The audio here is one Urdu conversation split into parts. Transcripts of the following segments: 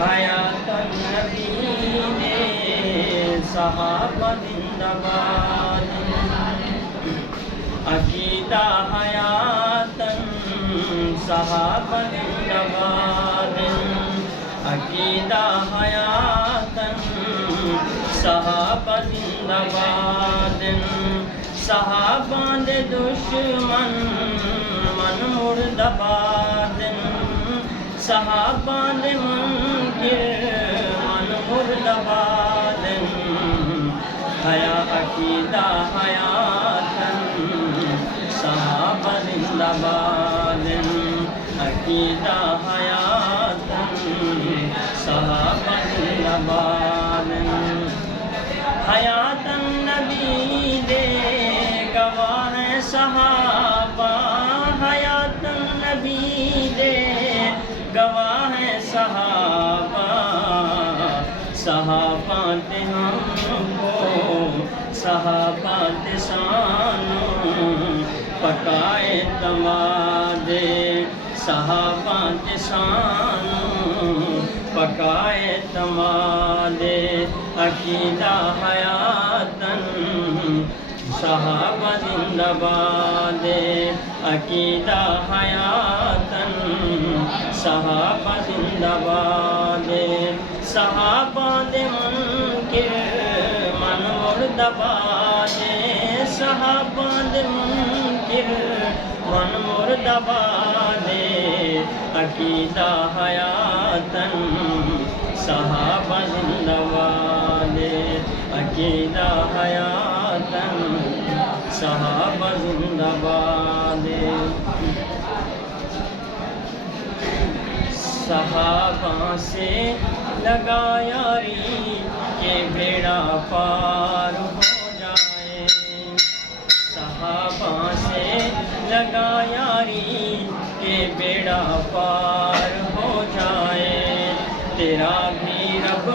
حیات النبی دے صحابہ زندہ باد عقیدہ حیات صحابہ زندہ باد عقیدہ حیات صحابہ زندہ باد صحابہ دے دشمن من مردباد صحابہ دے منکر من مردباد حیا عقیدہ حیات صحابہ زندہ باد عقیدہ حیات صحابہ زندہ باد حیات النبی دے گواہ ہیں صحابہ حیات النبی دے گواہ ہیں صحابہ صحابہ تے ہم کو صحابہ تے سانوں پکائے تمادے صحابہ تے سانوں پکائے تمادے عقیدہ حیات صحابہ زندہ باد عقیدہ حیات صحابہ زندہ باد صحابہ دے منکر من مردباد صحابہ دے منکر من مردباد عقیدہ حیات صحابہ زندہ باد عقیدہ حیات صحابہ زندہ باد صحابہ سے لگا یاری کہ بیڑا پار ہو جائے صحابہ سے لگا یاری کہ بیڑا پار ہو جائے تیرا بھی رب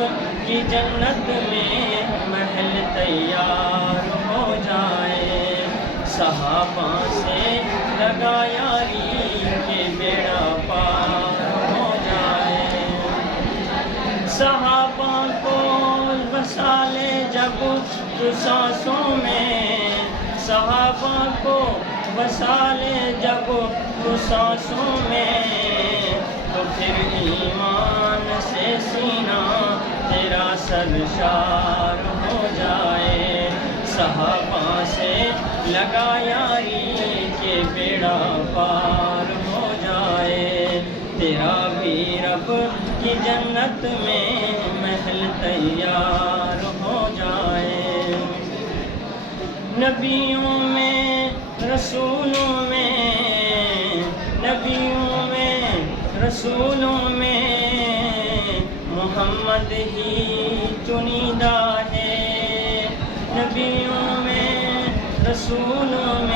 کی جنت میں محل تیار ہو جائے صحابہ سے لگا یاری کہ بیڑا پار ہو جائے صحابہ کو بسا لے جب تو سانسوں میں صحابہ کو بسا لے جب تو سانسوں میں تو پھر ایمان سے سینہ تیرا سرشار ہو جائے صحابہ سے لگا یاری کہ بیڑا پار ہو جائے تیرا بھی رب کی جنت میں محل تیار ہو جائے نبیوں میں رسولوں میں نبیوں میں رسولوں میں محمد ہی چنیدہ ہے نبیوں میں رسولوں میں